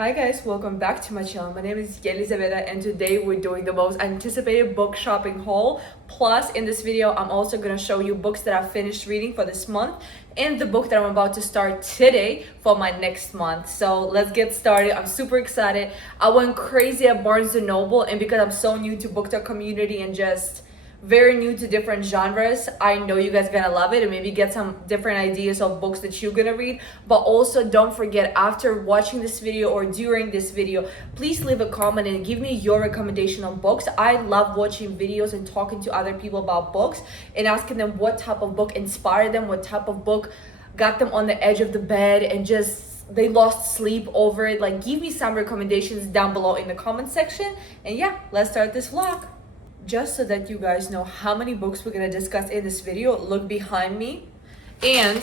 Hi guys, welcome back to my channel. My name is Yelizaveta and today we're doing the most anticipated book shopping haul. Plus in this video, I'm also going to show you books that I finished reading for this month and the book that I'm about to start today for my next month. So let's get started. I'm super excited. I went crazy at Barnes & Noble, and because I'm so new to BookTok community and just very new to different genres, I know you guys gonna love it and maybe get some different ideas of books that you're gonna read. But also don't forget, after watching this video or during this video, please leave a comment and give me your recommendation on books. I love watching videos and talking to other people about books and asking them what type of book inspired them, what type of book got them on the edge of the bed and just they lost sleep over it. Like, give me some recommendations down below in the comment section. And yeah, let's start this vlog. Just so that you guys know how many books we're gonna discuss in this video, look behind me. And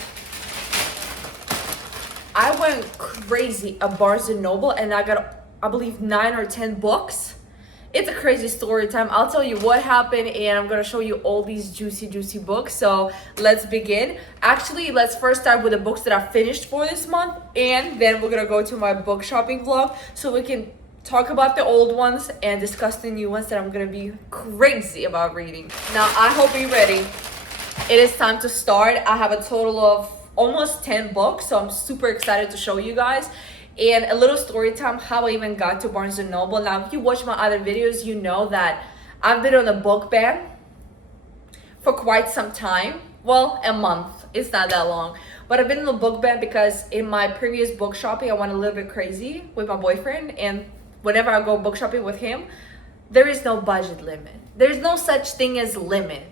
I went crazy at Barnes & Noble and I got, I believe, 9 or 10 books. It's a crazy story time. I'll tell you what happened and I'm gonna show you all these juicy books. So let's begin. Actually, let's first start with the books that I finished for this month, and then we're gonna go to my book shopping vlog so we can talk about the old ones and discuss the new ones that I'm gonna be crazy about reading. Now, I hope you're ready. It is time to start. I have a total of almost 10 books, so I'm super excited to show you guys. And a little story time, how I even got to Barnes & Noble. Now, if you watch my other videos, you know that I've been on a book ban for quite some time. Well, a month. It's not that long. But I've been in a book ban because in my previous book shopping, I went a little bit crazy with my boyfriend, and whenever I go book shopping with him, there is no budget limit. There's no such thing as limit.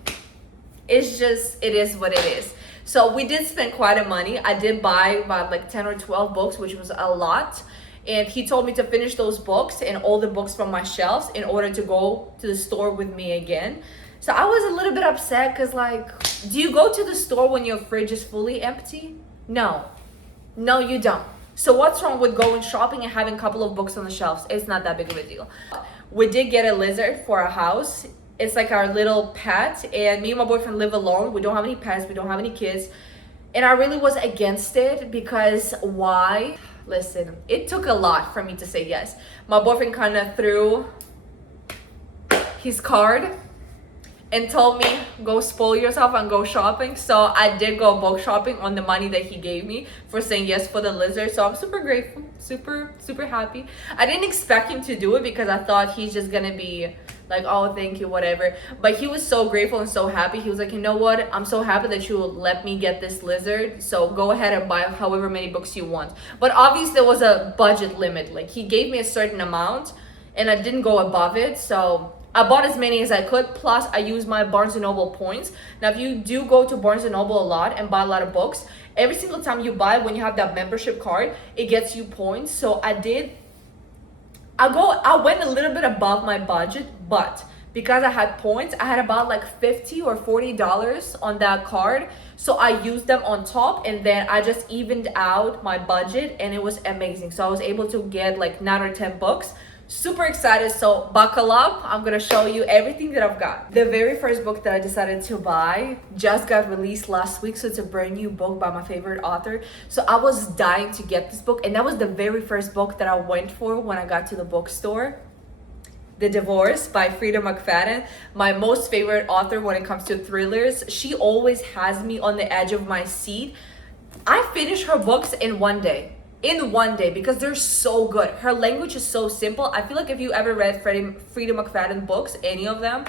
It's just, it is what it is. So we did spend quite a money. I did buy about like 10 or 12 books, which was a lot. And he told me to finish those books and all the books from my shelves in order to go to the store with me again. So I was a little bit upset because, like, do you go to the store when your fridge is fully empty? No, you don't. So what's wrong with going shopping and having a couple of books on the shelves? It's not that big of a deal. We did get a lizard for our house. It's like our little pet, and me and my boyfriend live alone. We don't have any pets, we don't have any kids. And I really was against it because why? Listen, it took a lot for me to say yes. My boyfriend kind of threw his card and told me, go spoil yourself and go shopping. So I did go book shopping on the money that he gave me for saying yes for the lizard. So I'm super grateful, super happy. I didn't expect him to do it because I thought he's just gonna be like, oh, thank you, whatever. But he was so grateful and so happy. He was like, you know what? I'm so happy that you let me get this lizard. So go ahead and buy however many books you want. But obviously there was a budget limit. Like, he gave me a certain amount and I didn't go above it. So I bought as many as I could, plus I used my Barnes & Noble points. Now, if you do go to Barnes & Noble a lot and buy a lot of books, every single time you buy, when you have that membership card, it gets you points. So I went a little bit above my budget, but because I had points, I had about like $50 or $40 on that card. So I used them on top, and then I just evened out my budget, and it was amazing. So I was able to get like 9 or 10 books. Super excited, so buckle up. I'm gonna show you everything that I've got. The very first book that I decided to buy just got released last week, so it's a brand new book by my favorite author. So I was dying to get this book, and that was the very first book that I went for when I got to the bookstore. The Divorce by Freida McFadden, my most favorite author when it comes to thrillers. She always has me on the edge of my seat. I finished her books in one day. Because they're so good. Her language is so simple. I feel like if you ever read Freida McFadden books, any of them,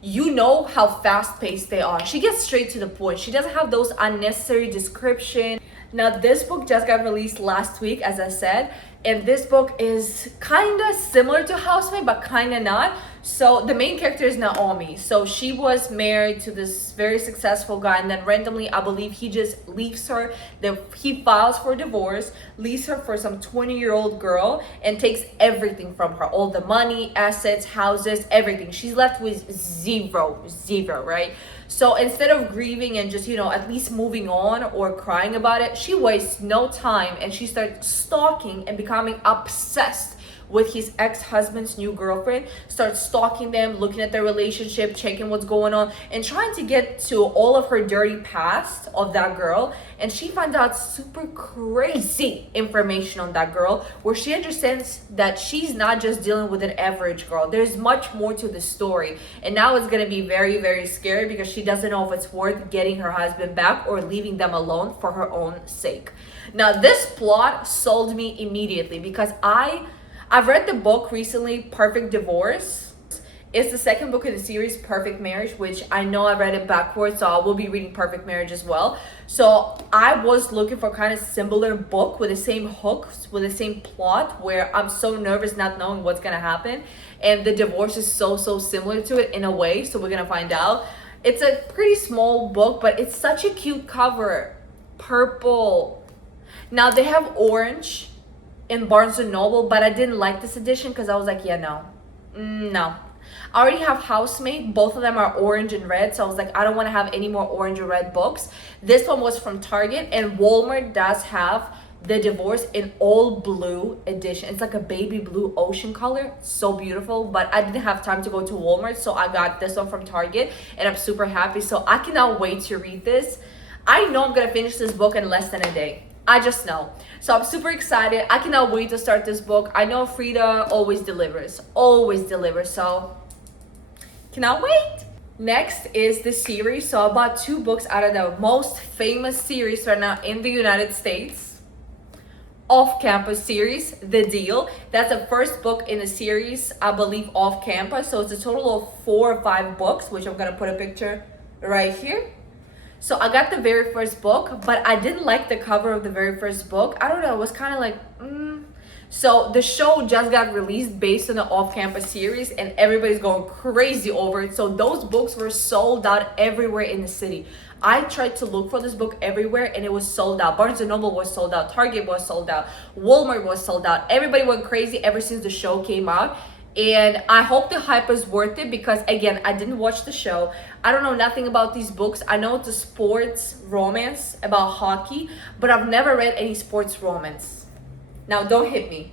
you know how fast-paced they are. She gets straight to the point. She doesn't have those unnecessary description. Now, this book just got released last week, as I said, and this book is kind of similar to Housemaid, but kind of not. So the main character is Naomi. So she was married to this very successful guy, and then randomly, I believe he just leaves her. Then he files for divorce, leaves her for some 20-year-old girl, and takes everything from her. All the money, assets, houses, everything. She's left with zero, right? So instead of grieving and just, at least moving on or crying about it, she wastes no time and she starts stalking and becoming obsessed with his ex-husband's new girlfriend, starts stalking them, looking at their relationship, checking what's going on, and trying to get to all of her dirty past of that girl. And she finds out super crazy information on that girl, where she understands that she's not just dealing with an average girl. There's much more to the story. And now it's gonna be very, very scary because she doesn't know if it's worth getting her husband back or leaving them alone for her own sake. Now, this plot sold me immediately because I've read the book recently, Perfect Divorce. It's the second book in the series, Perfect Marriage, which I know I read it backwards, so I will be reading Perfect Marriage as well. So I was looking for kind of similar book with the same hooks, with the same plot, where I'm so nervous not knowing what's gonna happen. And the divorce is so similar to it in a way, so we're gonna find out. It's a pretty small book, but it's such a cute cover. Purple. Now they have orange in Barnes & Noble, but I didn't like this edition because I was like, yeah, no. I already have Housemaid. Both of them are orange and red, so I was like, I don't want to have any more orange or red books. This one was from Target, and Walmart does have The Divorce in all blue edition. It's like a baby blue ocean color. So beautiful, but I didn't have time to go to Walmart, so I got this one from Target, and I'm super happy. So I cannot wait to read this. I know I'm going to finish this book in less than a day. I just know. So I'm super excited. I cannot wait to start this book. I know Frida always delivers. So cannot wait. Next is the series. So I bought 2 books out of the most famous series right now in the United States. Off-Campus series, The Deal. That's the first book in the series, I believe, Off-Campus. So it's a total of 4 or 5 books, which I'm gonna put a picture right here. So I got the very first book, but I didn't like the cover of the very first book. I don't know, it was kind of like, So the show just got released based on the Off-Campus series, and everybody's going crazy over it. So those books were sold out everywhere in the city. I tried to look for this book everywhere, and it was sold out. Barnes & Noble was sold out. Target was sold out. Walmart was sold out. Everybody went crazy ever since the show came out. And I hope the hype is worth it because, again, I didn't watch the show. I don't know nothing about these books. I know it's a sports romance about hockey, but I've never read any sports romance. Now, don't hit me.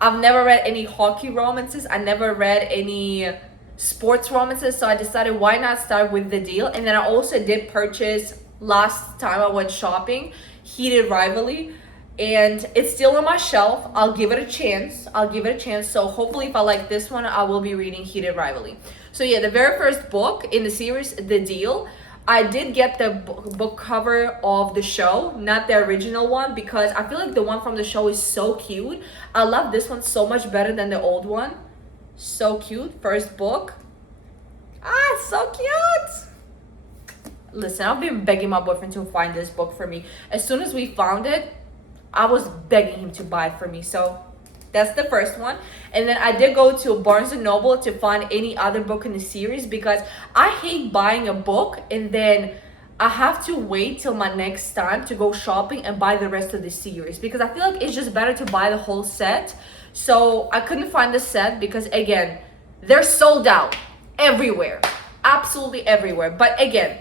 I've never read any hockey romances. I never read any sports romances. So I decided, why not start with The Deal? And then I also did purchase, last time I went shopping, Heated Rivalry. And it's still on my shelf. I'll give it a chance. So hopefully if I like this one, I will be reading Heated Rivalry. So yeah, the very first book in the series, The Deal, I did get the book cover of the show, not the original one, because I feel like the one from the show is so cute. I love this one so much better than the old one. So cute. First book. So cute. Listen, I've been begging my boyfriend to find this book for me. As soon as we found it, I was begging him to buy it for me. So that's the first one. And then I did go to Barnes & Noble to find any other book in the series because I hate buying a book and then I have to wait till my next time to go shopping and buy the rest of the series, because I feel like it's just better to buy the whole set. So I couldn't find the set because, again, they're sold out everywhere, absolutely everywhere. But again,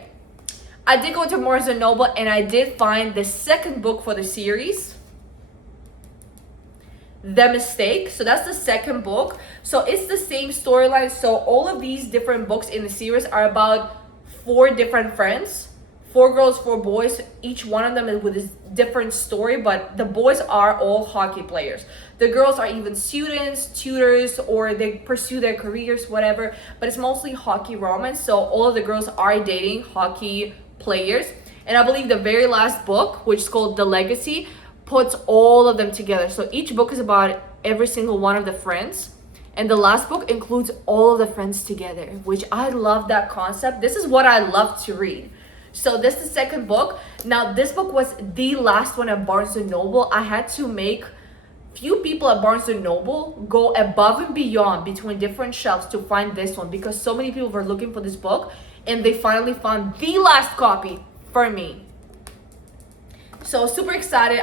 I did go to Barnes & Noble and I did find the second book for the series, The Mistake. So that's the second book. So it's the same storyline. So all of these different books in the series are about 4 different friends, 4 girls, 4 boys. Each one of them is with a different story, but the boys are all hockey players. The girls are even students, tutors, or they pursue their careers, whatever, but it's mostly hockey romance. So all of the girls are dating hockey players. And I believe the very last book, which is called The Legacy, puts all of them together. So each book is about every single one of the friends, and the last book includes all of the friends together, which I love that concept. This is what I love to read. So this is the second book. Now this book was the last one at Barnes & Noble. I had to make few people at Barnes & Noble go above and beyond between different shelves to find this one, because so many people were looking for this book and they finally found the last copy for me. So super excited.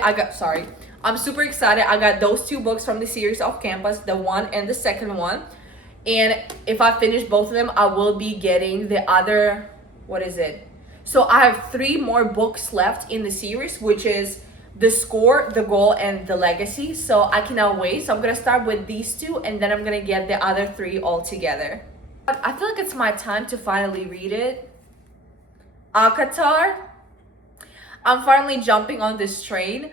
I'm super excited. I got those 2 books from the series Off-Campus, the one and the second one. And if I finish both of them, I will be getting the other, So I have 3 more books left in the series, which is The Score, The Goal, and The Legacy. So I cannot wait. So I'm gonna start with these two, and then I'm gonna get the other three all together. But I feel like it's my time to finally read it. ACOTAR. I'm finally jumping on this train.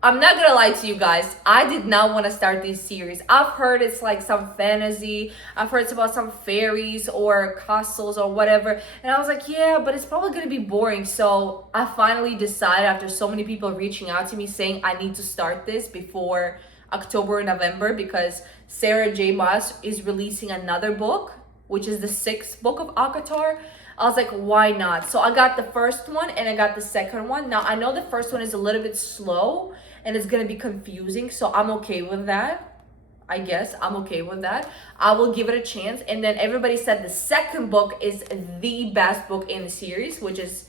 I'm not gonna lie to you guys, I did not want to start this series. I've heard it's like some fantasy, I've heard it's about some fairies or castles or whatever, and I was like, yeah, but it's probably gonna be boring. So I finally decided, after so many people reaching out to me saying I need to start this before October or November, because Sarah J. Maas is releasing another book, which is the 6th book of ACOTAR. I was like, why not? So I got the first one and I got the second one. Now I know the first one is a little bit slow and it's gonna be confusing, so I'm okay with that. I guess I'm okay with that. I will give it a chance. And then everybody said the second book is the best book in the series, which is,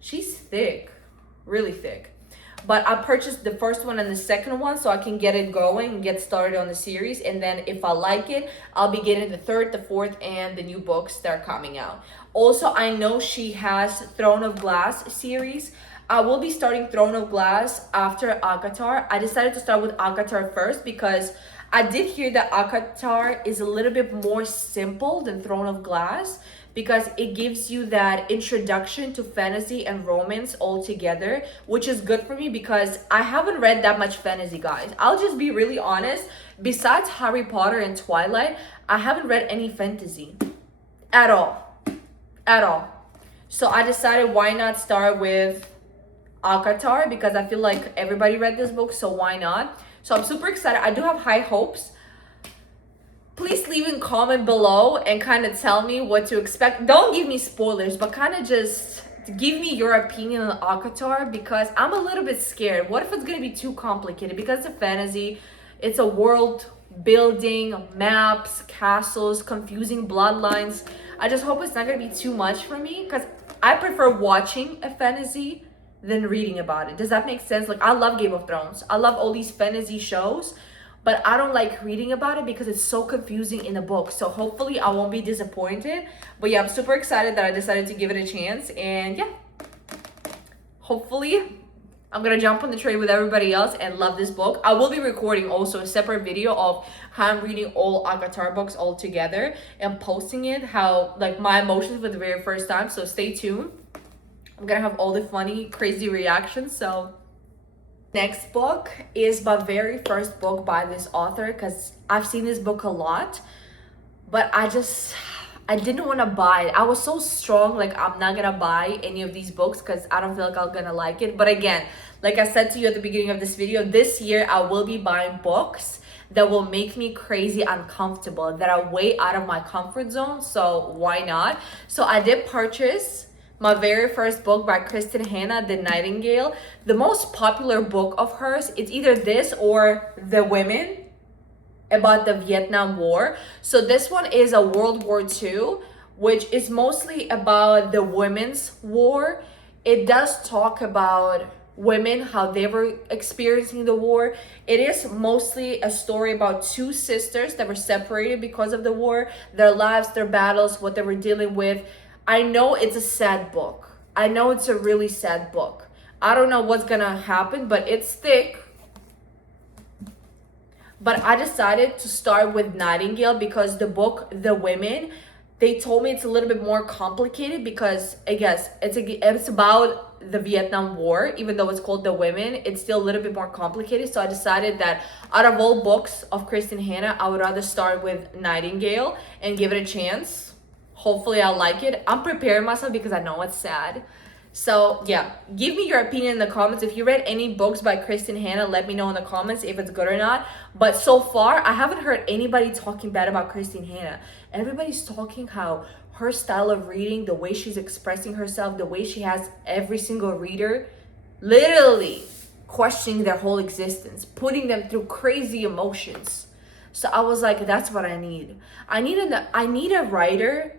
she's thick, really thick. But I purchased the first one and the second one so I can get it going and get started on the series. And then if I like it, I'll be getting the third, the fourth, and the new books that are coming out. Also, I know she has Throne of Glass series. I will be starting Throne of Glass after ACOTAR. I decided to start with ACOTAR first because I did hear that ACOTAR is a little bit more simple than Throne of Glass, because it gives you that introduction to fantasy and romance all together, which is good for me because I haven't read that much fantasy, guys. I'll just be really honest. Besides Harry Potter and Twilight, I haven't read any fantasy at all. At all. So I decided, why not start with ACOTAR, because I feel like everybody read this book, so why not? So I'm super excited. I do have high hopes. Please leave a comment below and kind of tell me what to expect. Don't give me spoilers, but kind of just give me your opinion on ACOTAR, because I'm a little bit scared. What if it's going to be too complicated? Because it's a fantasy, it's a world building, maps, castles, confusing bloodlines. I just hope it's not going to be too much for me, because I prefer watching a fantasy than reading about it. Does that make sense? Like, I love Game of Thrones. I love all these fantasy shows, but I don't like reading about it because it's so confusing in the book. So hopefully I won't be disappointed. But yeah, I'm super excited that I decided to give it a chance. And yeah, hopefully I'm gonna jump on the train with everybody else and love this book. I will be recording also a separate video of how I'm reading all ACOTAR books all together and posting it, how like my emotions for the very first time. So stay tuned. I'm gonna have all the funny, crazy reactions. So next book is my very first book by this author, because I've seen this book a lot, but I didn't want to buy it. I was so strong, like I'm not gonna buy any of these books because I don't feel like I'm gonna like it. But again, like I said to you at the beginning of this video, this year I will be buying books that will make me crazy uncomfortable, that are way out of my comfort zone. So why not? So I did purchase my very first book by Kristin Hannah, The Nightingale. The most popular book of hers, it's either this or The Women, about the Vietnam War. So this one is a World War II, which is mostly about the women's war. It does talk about women, how they were experiencing the war. It is mostly a story about two sisters that were separated because of the war, their lives, their battles, what they were dealing with. I know it's a sad book. I know it's a really sad book. I don't know what's gonna happen, but it's thick. But I decided to start with Nightingale because the book, The Women, they told me it's a little bit more complicated, because I guess it's about the Vietnam War. Even though it's called The Women, it's still a little bit more complicated. So I decided that out of all books of Kristin Hannah, I would rather start with Nightingale and give it a chance. Hopefully I'll like it. I'm preparing myself because I know it's sad. So yeah, give me your opinion in the comments. If you read any books by Kristin Hannah, let me know in the comments if it's good or not. But so far, I haven't heard anybody talking bad about Kristin Hannah. Everybody's talking how her style of reading, the way she's expressing herself, the way she has every single reader literally questioning their whole existence, putting them through crazy emotions. So I was like, that's what I need. I need a writer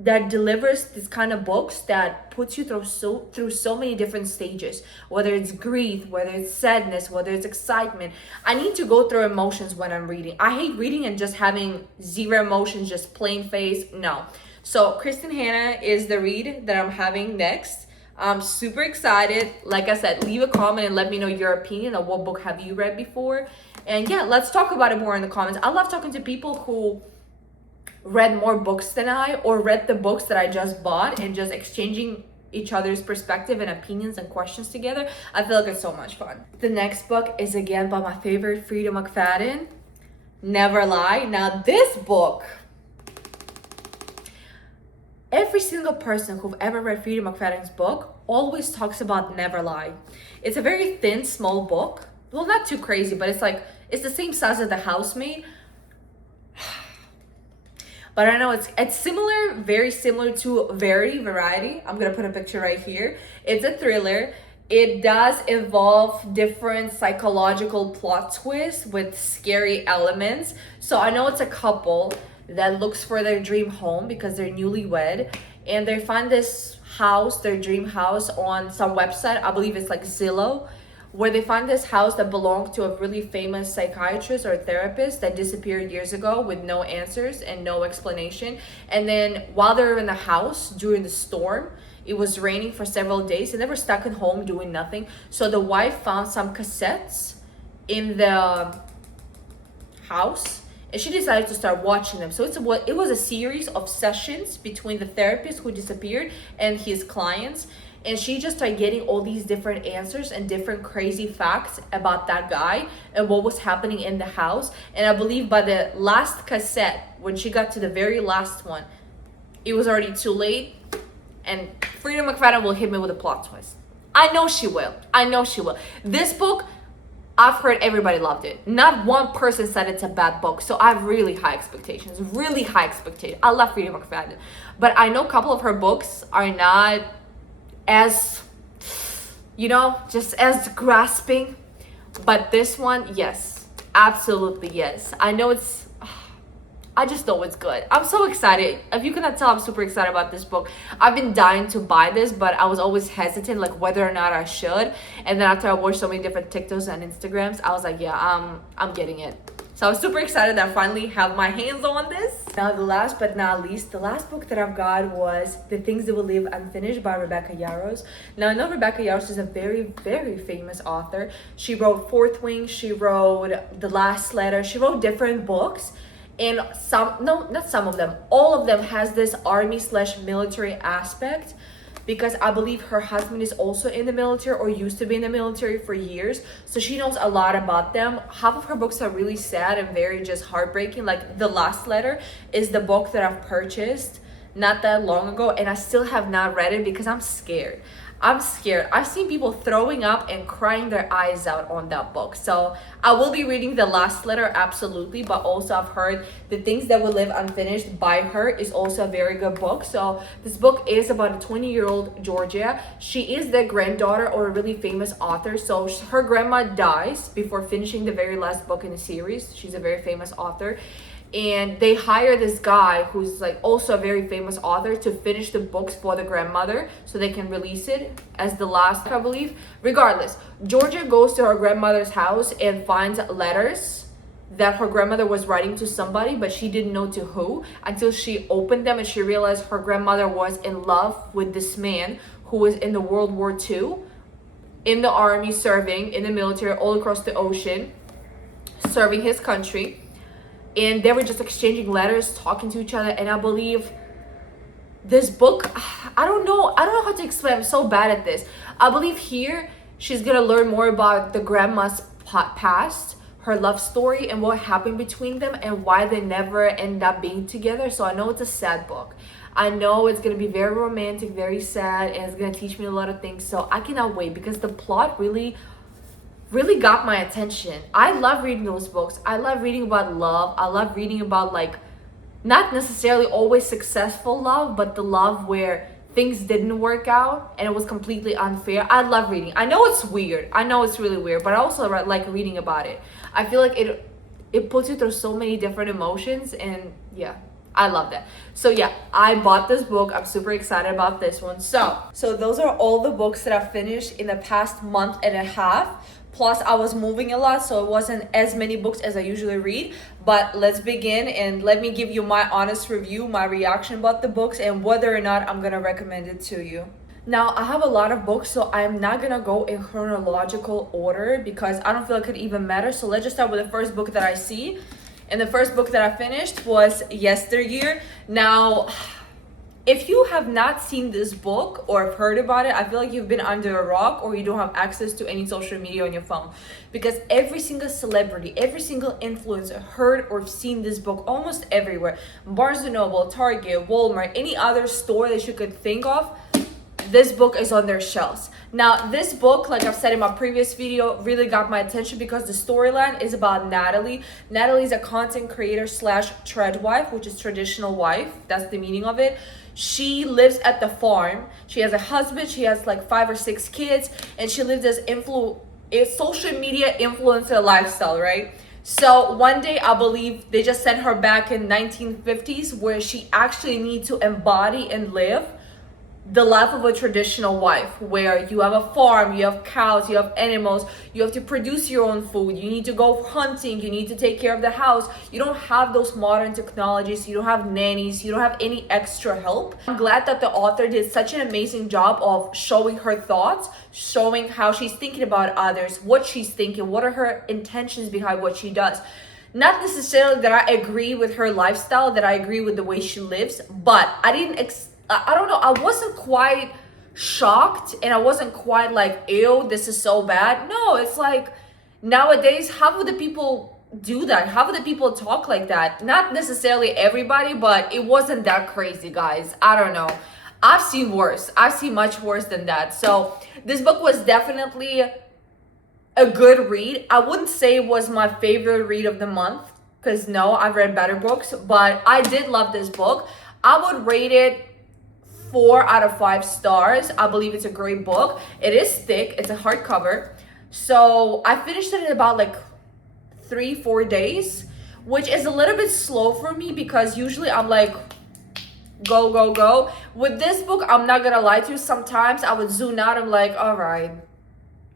that delivers this kind of books that puts you through so many different stages, whether it's grief, whether it's sadness, whether it's excitement. I need to go through emotions when I'm reading. I hate reading and just having zero emotions, just plain face. No. So Kristin Hannah is the read that I'm having next. I'm super excited. Like I said, leave a comment and let me know your opinion on what book have you read before. And yeah, let's talk about it more in the comments. I love talking to people who read more books than I, or read the books that I just bought, and just exchanging each other's perspective and opinions and questions together. I feel like it's so much fun. The next book is again by my favorite Frida McFadden, Never Lie. Now this book, every single person who've ever read Frida McFadden's book always talks about Never Lie. It's a very thin, small book. Well, not too crazy, but it's the same size as The Housemaid. But I know it's similar, very similar to Variety. I'm gonna put a picture right here. It's a thriller. It does involve different psychological plot twists with scary elements. So I know it's a couple that looks for their dream home because they're newlywed, and they find this house, their dream house, on some website. I believe it's like Zillow, where they find this house that belonged to a really famous psychiatrist or therapist that disappeared years ago with no answers and no explanation. And then while they were in the house during the storm, it was raining for several days and they were stuck at home doing nothing. So the wife found some cassettes in the house and she decided to start watching them. So it was a series of sessions between the therapist who disappeared and his clients. And she just started getting all these different answers and different crazy facts about that guy and what was happening in the house. And I believe by the last cassette, when she got to the very last one, it was already too late. And Frida McFadden will hit me with a plot twist. I know she will. This book, I've heard everybody loved it. Not one person said it's a bad book. So I have really high expectations. I love Frida McFadden. But I know a couple of her books are not as, just as grasping, but this one, yes, absolutely yes. I just know it's good. I'm so excited. If you cannot tell, I'm super excited about this book. I've been dying to buy this, but I was always hesitant, like whether or not I should. And then after I watched so many different TikToks and Instagrams, I was like, yeah, I'm getting it. So I was super excited that I finally have my hands on this. Now, the last but not least, the last book that I've got was The Things That Will Leave Unfinished by Rebecca Yarros. Now, I know Rebecca Yarros is a very, very famous author. She wrote Fourth Wing, she wrote The Last Letter, she wrote different books. And all of them has this army/military aspect, because I believe her husband is also in the military or used to be in the military for years. So she knows a lot about them. Half of her books are really sad and very just heartbreaking. Like The Last Letter is the book that I've purchased not that long ago, and I still have not read it because I'm scared. I've seen people throwing up and crying their eyes out on that book. So I will be reading The Last Letter, absolutely. But also I've heard The Things That Will Live Unfinished by her is also a very good book. So this book is about a 20-year-old Georgia. She is the granddaughter of a really famous author. So her grandma dies before finishing the very last book in the series. She's a very famous author. And they hire this guy who's like also a very famous author to finish the books for the grandmother so they can release it as the last, I believe. Regardless, Georgia goes to her grandmother's house and finds letters that her grandmother was writing to somebody, but she didn't know to who until she opened them and she realized her grandmother was in love with this man who was in the World War II, in the army, serving in the military all across the ocean, serving his country. And they were just exchanging letters, talking to each other. And I believe this book, I don't know how to explain. I'm so bad at this. I believe here she's gonna learn more about the grandma's past, her love story, and what happened between them and why they never end up being together. So I know it's a sad book. I know it's gonna be very romantic, very sad, and it's gonna teach me a lot of things. So I cannot wait because the plot really got my attention. I love reading those books. I love reading about love. I love reading about, like, not necessarily always successful love, but the love where things didn't work out and it was completely unfair. I love reading. I know it's weird. I know it's really weird, but I also like reading about it. I feel like it puts you through so many different emotions, and yeah, I love that. So yeah, I bought this book. I'm super excited about this one. So those are all the books that I've finished in the past month and a half. Plus, I was moving a lot, so it wasn't as many books as I usually read. But let's begin, and let me give you my honest review, my reaction about the books, and whether or not I'm gonna recommend it to you. Now, I have a lot of books, so I'm not gonna go in chronological order because I don't feel it could even matter. So let's just start with the first book that I see. And the first book that I finished was Yesteryear. Now, if you have not seen this book or have heard about it, I feel like you've been under a rock or you don't have access to any social media on your phone. Because every single celebrity, every single influencer heard or seen this book almost everywhere. Barnes & Noble, Target, Walmart, any other store that you could think of, this book is on their shelves. Now, this book, like I've said in my previous video, really got my attention because the storyline is about Natalie. Natalie is a content creator slash treadwife, which is traditional wife. That's the meaning of it. She lives at the farm. She has a husband. She has like 5 or 6 kids, and she lives as a social media influencer lifestyle, right? So one day, I believe they just sent her back in 1950s, where she actually needs to embody and live the life of a traditional wife, where you have a farm, you have cows, you have animals, you have to produce your own food, you need to go hunting, you need to take care of the house. You don't have those modern technologies, you don't have nannies, you don't have any extra help. I'm glad that the author did such an amazing job of showing her thoughts, showing how she's thinking about others, what she's thinking, what are her intentions behind what she does. Not necessarily that I agree with her lifestyle, that I agree with the way she lives, but I don't know, I wasn't quite shocked and I wasn't quite like, ew, this is so bad. No, it's like nowadays, how would the people do that? How would the people talk like that? Not necessarily everybody, but it wasn't that crazy, guys. I don't know. I've seen worse. I've seen much worse than that. So this book was definitely a good read. I wouldn't say it was my favorite read of the month because no, I've read better books, but I did love this book. I would rate it 4 out of 5 stars. I believe it's a great book. It is thick. It's a hardcover. So I finished it in about like 3-4 days, which is a little bit slow for me because usually I'm like, go, go, go. With this book, I'm not gonna lie to you. Sometimes I would zoom out. I'm like, all right,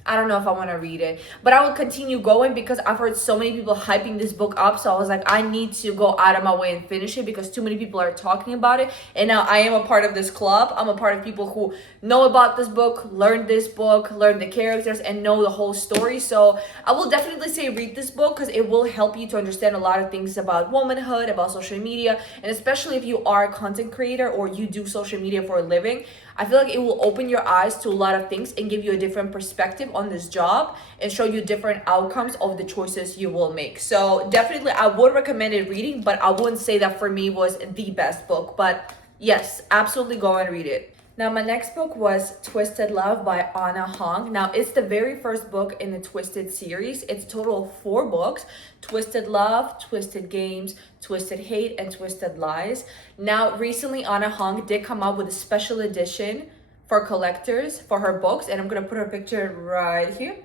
I don't know if I want to read it, but I will continue going because I've heard so many people hyping this book up. So I was like, I need to go out of my way and finish it because too many people are talking about it. And now I am a part of this club. I'm a part of people who know about this book, learn the characters, and know the whole story. So I will definitely say read this book because it will help you to understand a lot of things about womanhood, about social media, and especially if you are a content creator or you do social media for a living. I feel like it will open your eyes to a lot of things and give you a different perspective on this job and show you different outcomes of the choices you will make. So definitely I would recommend it reading, but I wouldn't say that for me was the best book. But yes, absolutely go and read it. Now, my next book was Twisted Love by Anna Hong. Now, it's the very first book in the Twisted series. It's total of 4 books: Twisted Love, Twisted Games, Twisted Hate, and Twisted Lies. Now, recently, Anna Hong did come out with a special edition for collectors for her books, and I'm going to put her picture right here.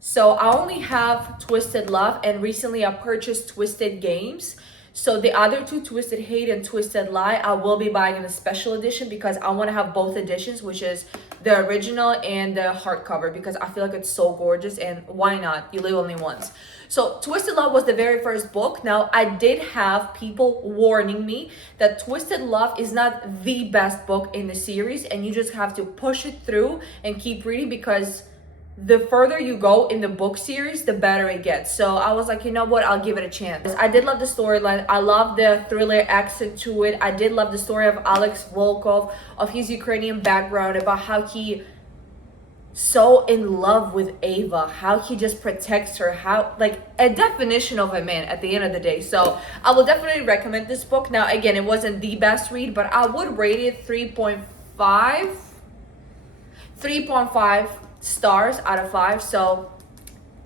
So I only have Twisted Love, and recently I purchased Twisted Games. So the other 2, Twisted Hate and Twisted Lie, I will be buying in a special edition because I want to have both editions, which is the original and the hardcover, because I feel like it's so gorgeous and why not? You live only once. So Twisted Love was the very first book. Now, I did have people warning me that Twisted Love is not the best book in the series and you just have to push it through and keep reading because the further you go in the book series, the better it gets. So I was like, you know what, I'll give it a chance. I did love the storyline. I love the thriller accent to it. I did love the story of Alex Volkov, of his Ukrainian background, about how he so in love with Ava, how he just protects her, how like a definition of a man at the end of the day. So I will definitely recommend this book. Now, again, it wasn't the best read, but I would rate it 3.5 stars out of 5. So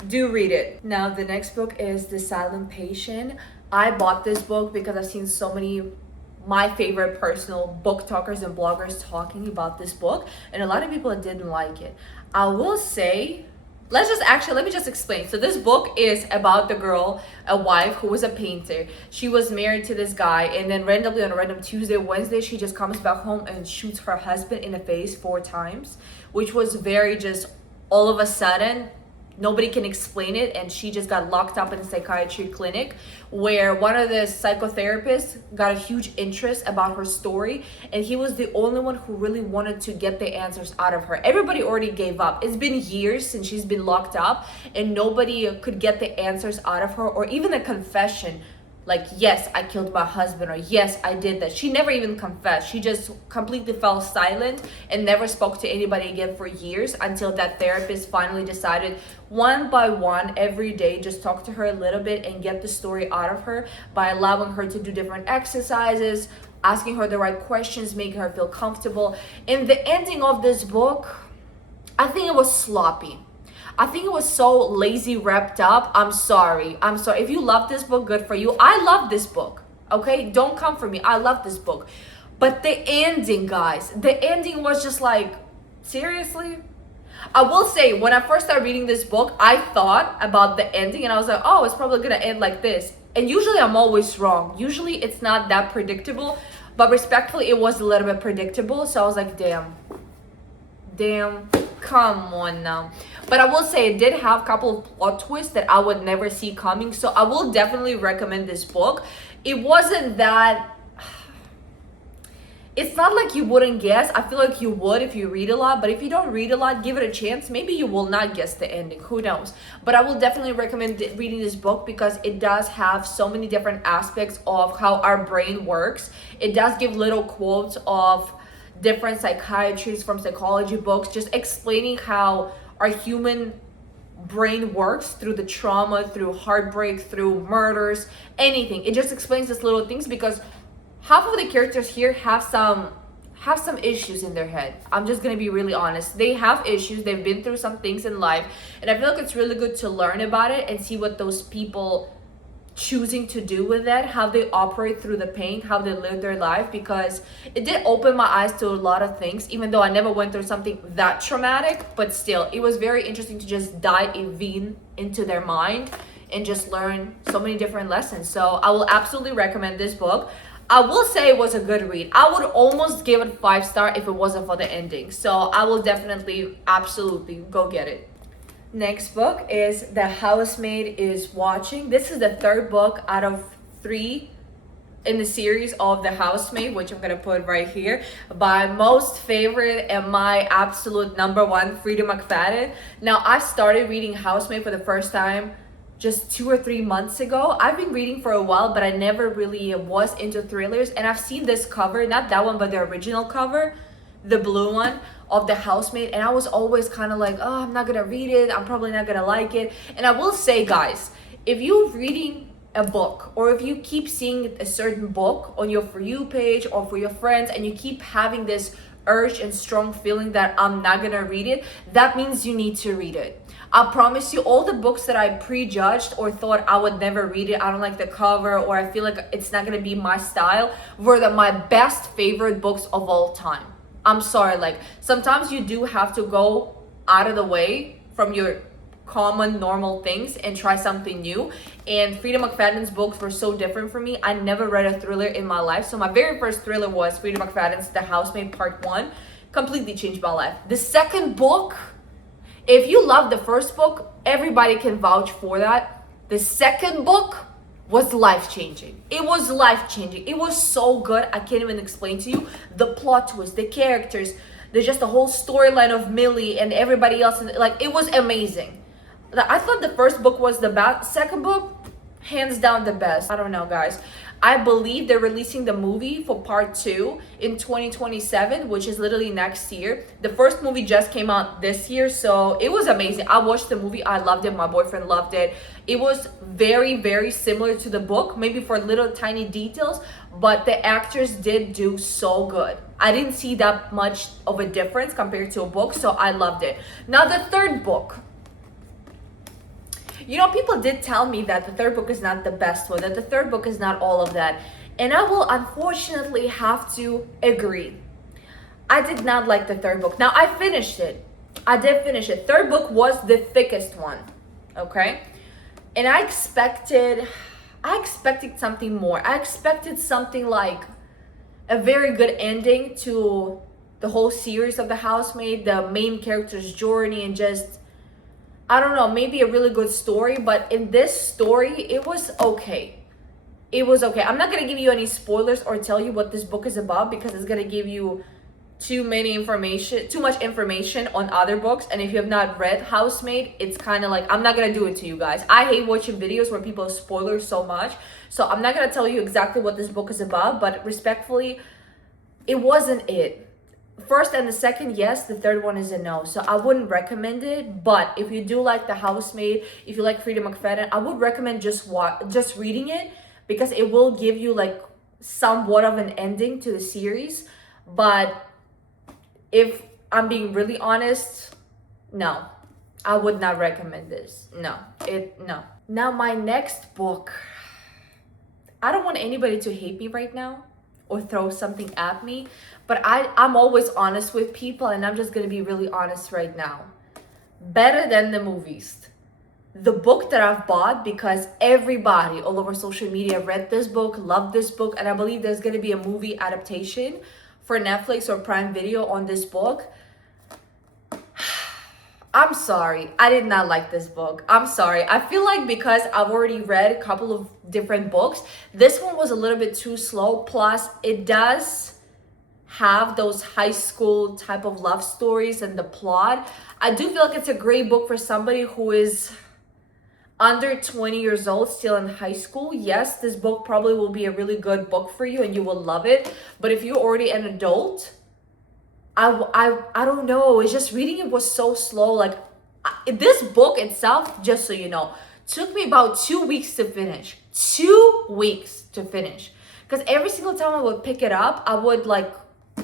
do read it. Now, the next book is The Silent Patient. I bought this book because I've seen so many my favorite personal book talkers and bloggers talking about this book, and a lot of people didn't like it. I will say, let me just explain. So this book is about the girl, a wife who was a painter. She was married to this guy, and then randomly on a random Tuesday, Wednesday, she just comes back home and shoots her husband in the face 4 times, which was very just all of a sudden nobody can explain it, and she just got locked up in a psychiatry clinic where one of the psychotherapists got a huge interest about her story, and he was the only one who really wanted to get the answers out of her. Everybody already gave up. It's been years since she's been locked up, and nobody could get the answers out of her, or even a confession like, yes, I killed my husband, or yes, I did that. She never even confessed. She just completely fell silent and never spoke to anybody again for years, until that therapist finally decided, one by one, every day, just talk to her a little bit and get the story out of her by allowing her to do different exercises, asking her the right questions, making her feel comfortable. And the ending of this book, I think it was sloppy. I think it was so lazy, wrapped up. I'm sorry. If you love this book, good for you. I love this book. Okay? Don't come for me. I love this book. But the ending, guys, the ending was just like, seriously? I will say, when I first started reading this book, I thought about the ending and I was like, oh, it's probably gonna end like this. And usually I'm always wrong. Usually it's not that predictable, but respectfully, it was a little bit predictable. So I was like, damn, come on now. But I will say it did have a couple of plot twists that I would never see coming, so I will definitely recommend this book. It wasn't that, it's not like you wouldn't guess. I feel like you would if you read a lot, but if you don't read a lot, give it a chance. Maybe you will not guess the ending, who knows. But I will definitely recommend reading this book because it does have so many different aspects of how our brain works. It does give little quotes of different psychiatrists from psychology books, just explaining how our human brain works through the trauma, through heartbreak, through murders, anything. It just explains these little things because half of the characters here have some issues in their head. I'm just gonna be really honest. They have issues. They've been through some things in life, and I feel like it's really good to learn about it and see what those people choosing to do with that, how they operate through the pain, how they live their life, because it did open my eyes to a lot of things, even though I never went through something that traumatic. But still, it was very interesting to just dive into their mind and just learn so many different lessons. So I will absolutely recommend this book. I will say it was a good read. I would almost give it 5-star if it wasn't for the ending. So I will definitely, absolutely go get it. Next book is The Housemaid is Watching. This is the third book out of 3 in the series of The Housemaid, which I'm gonna put right here, by most favorite and my absolute #1, Freida McFadden. Now, I started reading Housemaid for the first time just 2 or 3 months ago. I've been reading for a while, but I never really was into thrillers, and I've seen this cover, not that one, but the original cover, the blue one of The Housemaid, and I was always kind of like, oh, I'm not gonna read it, I'm probably not gonna like it. And I will say, guys, if you're reading a book, or if you keep seeing a certain book on your For You page or for your friends, and you keep having this urge and strong feeling that I'm not gonna read it, that means you need to read it. I promise you, all the books that I prejudged or thought I would never read it, I don't like the cover, or I feel like it's not gonna be my style, were my best favorite books of all time. I'm sorry, like, sometimes you do have to go out of the way from your common normal things and try something new, and Freida McFadden's books were so different for me. I never read a thriller in my life, so my very first thriller was Freida McFadden's The Housemaid Part 1. Completely changed my life. The second book, if you love the first book, everybody can vouch for that. The second book was life-changing. It was life-changing. It was so good, I can't even explain to you. The plot twist, the characters, there's just the whole storyline of Millie and everybody else, like, it was amazing. I thought the first book was the best. Second book, hands down the best. I don't know, guys. I believe they're releasing the movie for part 2 in 2027, which is literally next year. The first movie just came out this year, so it was amazing. I watched the movie, I loved it, my boyfriend loved it. It was very, very similar to the book, maybe for little tiny details, but the actors did do so good. I didn't see that much of a difference compared to a book, so I loved it. Now, the third book. You know, people did tell me that the third book is not the best one, that the third book is not all of that. And I will unfortunately have to agree. I did not like the third book. Now, I finished it. I did finish it. Third book was the thickest one, okay? And I expected something more. I expected something like a very good ending to the whole series of The Housemaid, the main character's journey, and just I don't know, maybe a really good story, but in this story, it was okay. It was okay. I'm not gonna give you any spoilers or tell you what this book is about because it's gonna give you too much information on other books. And if you have not read Housemaid, it's kind of like, I'm not gonna do it to you guys. I hate watching videos where people spoil so much, so I'm not gonna tell you exactly what this book is about, but respectfully, it wasn't it. First and the second, yes. The third one is a no. So I wouldn't recommend it. But if you do like The Housemaid, if you like Freida McFadden, I would recommend just reading it, because it will give you like somewhat of an ending to the series. But if I'm being really honest, no, I would not recommend this. No. Now my next book, I don't want anybody to hate me right now or throw something at me, but I'm always honest with people, and I'm just gonna be really honest right now. Better Than the Movies. The book that I've bought because everybody all over social media read this book, loved this book, and I believe there's gonna be a movie adaptation for Netflix or Prime Video on this book. I'm sorry, I did not like this book. I'm sorry. I feel like because I've already read a couple of different books, this one was a little bit too slow. Plus, it does have those high school type of love stories and the plot. I do feel like it's a great book for somebody who is under 20 years old, still in high school. Yes, this book probably will be a really good book for you and you will love it. But if you're already an adult, I don't know. It's just reading it was so slow. Like this book itself, just so you know, took me about 2 weeks to finish. 2 weeks to finish. Because every single time I would pick it up, I would like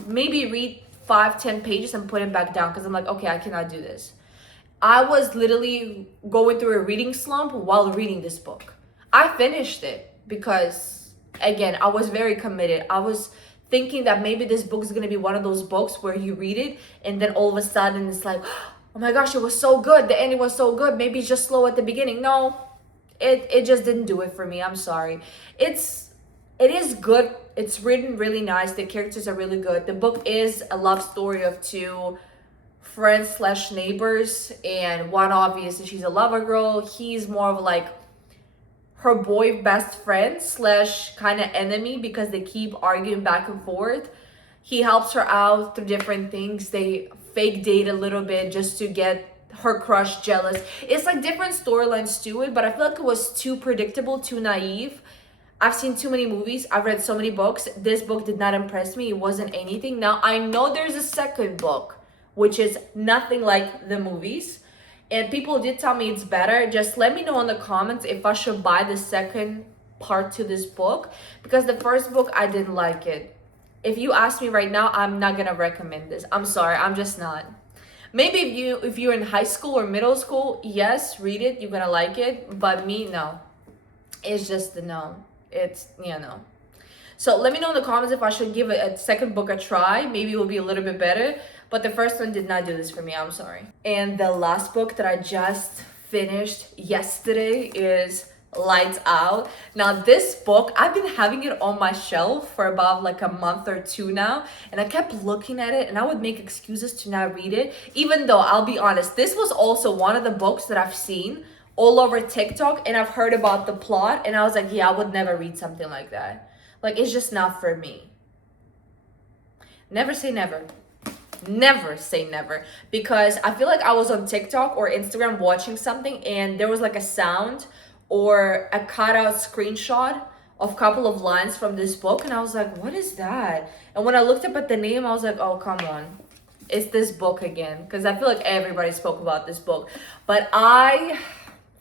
maybe read 5-10 pages and put it back down because I'm like, okay, I cannot do this. I was literally going through a reading slump while reading this book. I finished it because, again, I was very committed. I was thinking that maybe this book is going to be one of those books where you read it and then all of a sudden it's like, oh my gosh, it was so good. The ending was so good. Maybe it's just slow at the beginning. No, it just didn't do it for me. I'm sorry. It is good. It's written really nice. The characters are really good. The book is a love story of two friends / neighbors, and one obviously she's a lover girl. He's more of like her boy best friend / kind of enemy because they keep arguing back and forth. He helps her out through different things. They fake date a little bit just to get her crush jealous. It's like different storylines to it, but I feel like it was too predictable, too naive. I've seen too many movies. I've read so many books. This book did not impress me. It wasn't anything. Now, I know there's a second book, which is nothing like the movies. And people did tell me it's better. Just let me know in the comments if I should buy the second part to this book. Because the first book, I didn't like it. If you ask me right now, I'm not going to recommend this. I'm sorry. I'm just not. Maybe if you're in high school or middle school, yes, read it. You're going to like it. But me, no. It's just the no. It's, no. So let me know in the comments if I should give a second book a try. Maybe it will be a little bit better. But the first one did not do this for me. I'm sorry. And the last book that I just finished yesterday is Lights Out. Now this book, I've been having it on my shelf for about like a month or two now. And I kept looking at it and I would make excuses to not read it. Even though, I'll be honest, this was also one of the books that I've seen all over TikTok and I've heard about the plot. And I was like, yeah, I would never read something like that. Like, it's just not for me. Never say never. Never say never, because I feel like I was on TikTok or Instagram watching something and there was like a sound or a cutout screenshot of a couple of lines from this book and I was like, what is that? And when I looked up at the name, I was like, oh, come on. It's this book again, because I feel like everybody spoke about this book. But I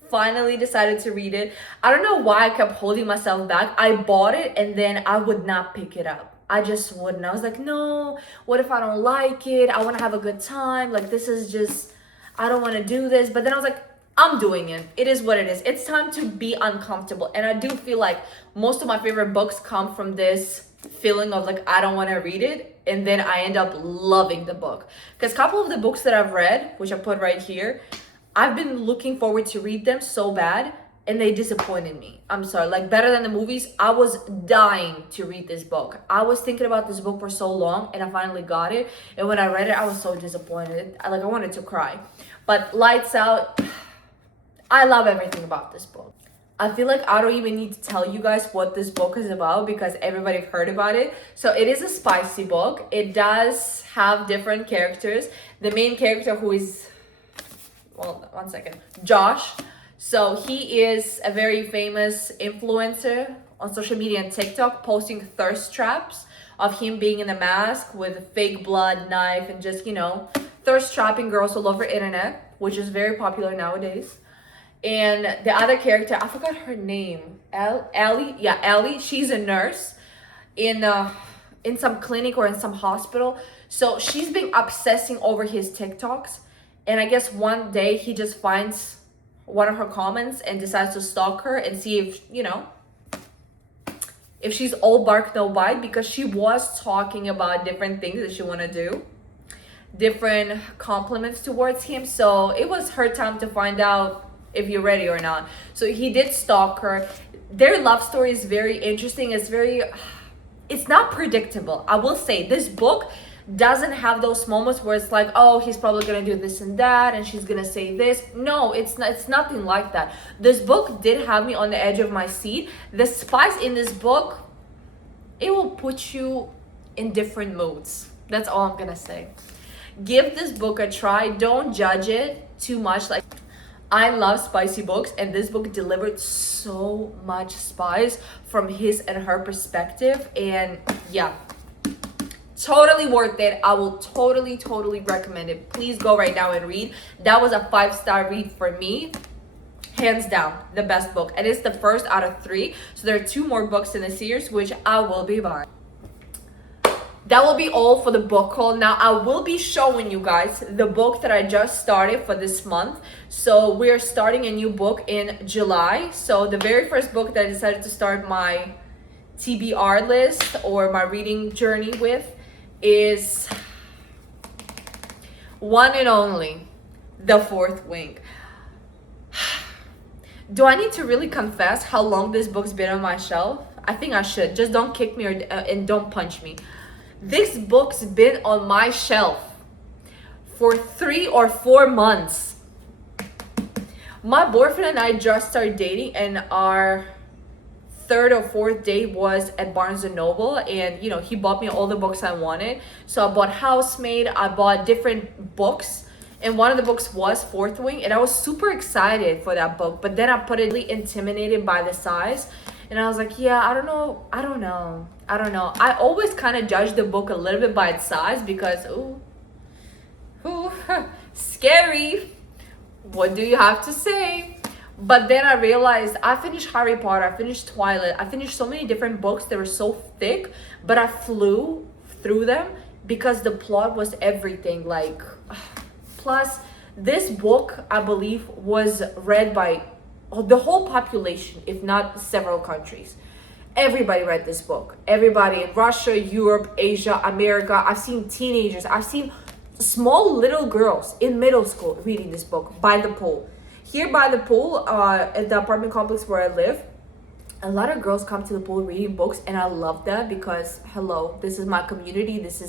finally decided to read it. I don't know why I kept holding myself back. I bought it and then I would not pick it up. I just wouldn't. I was like, no, what if I don't like it? I want to have a good time. Like, this is just, I don't want to do this. But then I was like, I'm doing it. It is what it is. It's time to be uncomfortable. And I do feel like most of my favorite books come from this feeling of like, I don't want to read it. And then I end up loving the book. Because a couple of the books that I've read, which I put right here, I've been looking forward to read them so bad. And they disappointed me. I'm sorry. Like, Better Than the Movies, I was dying to read this book. I was thinking about this book for so long and I finally got it. And when I read it, I was so disappointed. I wanted to cry. But Lights Out, I love everything about this book. I feel like I don't even need to tell you guys what this book is about because everybody heard about it. So it is a spicy book. It does have different characters. The main character, who is, well, one second, Josh. So he is a very famous influencer on social media and TikTok, posting thirst traps of him being in a mask with fake blood, knife, and just, you know, thirst trapping girls all over internet, which is very popular nowadays. And the other character, I forgot her name, Ellie. Yeah, Ellie. She's a nurse in some clinic or in some hospital. So she's been obsessing over his TikToks. And I guess one day he just finds one of her comments and decides to stalk her and see if, you know, if she's all bark no bite, because she was talking about different things that she want to do, different compliments towards him. So it was her time to find out if you're ready or not. So he did stalk her. Their love story is very interesting. It's not predictable. I will say this book doesn't have those moments where it's like, oh, he's probably gonna do this and that and she's gonna say this. No, it's nothing like that. This book did have me on the edge of my seat. The spice in this book, it will put you in different moods. That's all I'm gonna say. Give this book a try. Don't judge it too much. Like, I love spicy books, and this book delivered so much spice from his and her perspective. And yeah, totally worth it. I will totally recommend it. Please go right now and read. That was a 5-star read for me. Hands down, the best book. And it's the first out of 3. So there are 2 more books in the series, which I will be buying. That will be all for the book haul. Now I will be showing you guys the book that I just started for this month. So we're starting a new book in July. So the very first book that I decided to start my TBR list or my reading journey with is one and only The Fourth Wing. Do I need to really confess how long this book's been on my shelf? I think I should. Just don't kick me and don't punch me. This book's been on my shelf for 3 or 4 months. My boyfriend and I just started dating, and our 3rd or 4th date was at Barnes & Noble, and you know, he bought me all the books I wanted. So I bought Housemaid, I bought different books, and one of the books was Fourth Wing, and I was super excited for that book, but then I put it really intimidated by the size. And I was like, yeah, I don't know. I always kind of judge the book a little bit by its size because, ooh, scary. What do you have to say? But then I realized I finished Harry Potter, I finished Twilight, I finished so many different books that were so thick, but I flew through them because the plot was everything. Like, plus, this book, I believe, was read by the whole population, if not several countries. Everybody read this book. Everybody in Russia, Europe, Asia, America. I've seen teenagers. I've seen small little girls in middle school reading this book by the pool. Here by the pool, at the apartment complex where I live, a lot of girls come to the pool reading books, and I love that because, hello, this is my community. This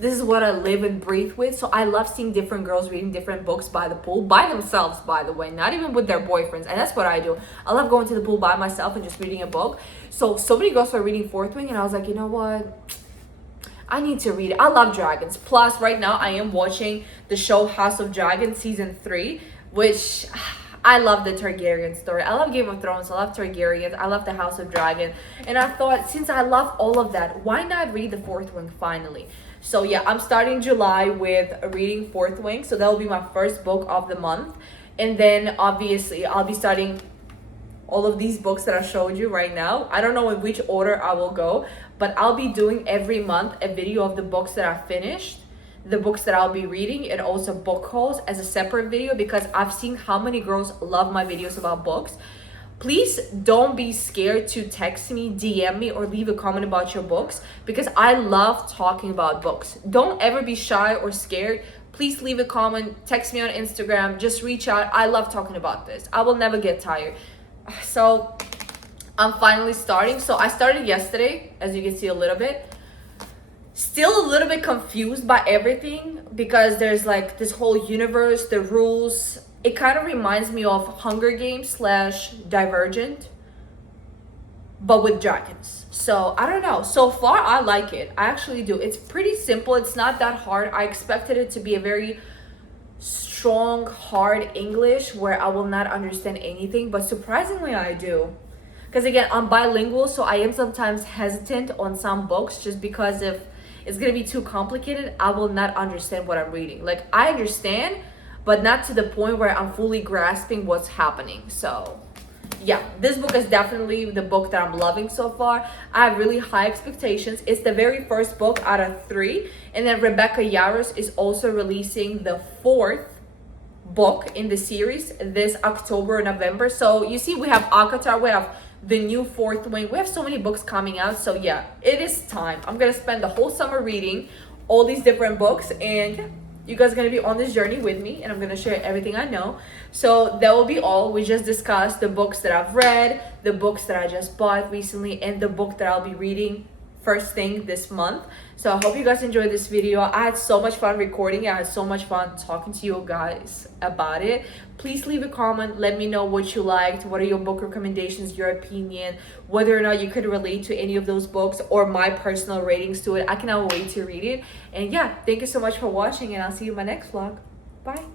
is what I live and breathe with. So I love seeing different girls reading different books by the pool, by themselves, by the way, not even with their boyfriends. And that's what I do. I love going to the pool by myself and just reading a book. So many girls are reading Fourth Wing, and I was like, you know what? I need to read it. I love dragons. Plus, right now I am watching the show House of Dragons season 3, which I love the Targaryen story. I love Game of Thrones. I love Targaryens. I love the House of Dragon. And I thought, since I love all of that, why not read the Fourth Wing finally? So yeah, I'm starting July with reading Fourth Wing. So that will be my first book of the month. And then obviously I'll be starting all of these books that I showed you right now. I don't know in which order I will go, but I'll be doing every month a video of the books that I finished, the books that I'll be reading, and also book hauls as a separate video because I've seen how many girls love my videos about books. Please don't be scared to text me, DM me, or leave a comment about your books because I love talking about books. Don't ever be shy or scared. Please leave a comment, text me on Instagram, just reach out. I love talking about this. I will never get tired. So I'm finally starting. So I started yesterday, as you can see a little bit. Still a little bit confused by everything because there's like this whole universe, the rules, it kind of reminds me of Hunger Games slash Divergent, but with dragons. So I don't know. So far, I like it. I actually do. It's pretty simple. It's not that hard. I expected it to be a very strong, hard English where I will not understand anything, but surprisingly, I do. Because again, I'm bilingual, so I am sometimes hesitant on some books just because if it's gonna be too complicated, I will not understand what I'm reading. Like, I understand, but not to the point where I'm fully grasping what's happening. So yeah, this book is definitely the book that I'm loving so far. I have really high expectations. It's the very first book out of 3, and then Rebecca Yarros is also releasing the 4th book in the series this October or November. So you see, we have ACOTAR, we have the new 4th Wing, we have so many books coming out. So yeah, it is time. I'm gonna spend the whole summer reading all these different books, and yeah, you guys are gonna be on this journey with me, and I'm gonna share everything I know. So that will be all. We just discussed the books that I've read, the books that I just bought recently, and the book that I'll be reading first thing this month. So I hope you guys enjoyed this video. I had so much fun recording it. I had so much fun talking to you guys about it. Please leave a comment. Let me know what you liked. What are your book recommendations, your opinion, whether or not you could relate to any of those books or my personal ratings to it. I cannot wait to read it. And yeah, thank you so much for watching, and I'll see you in my next vlog. Bye.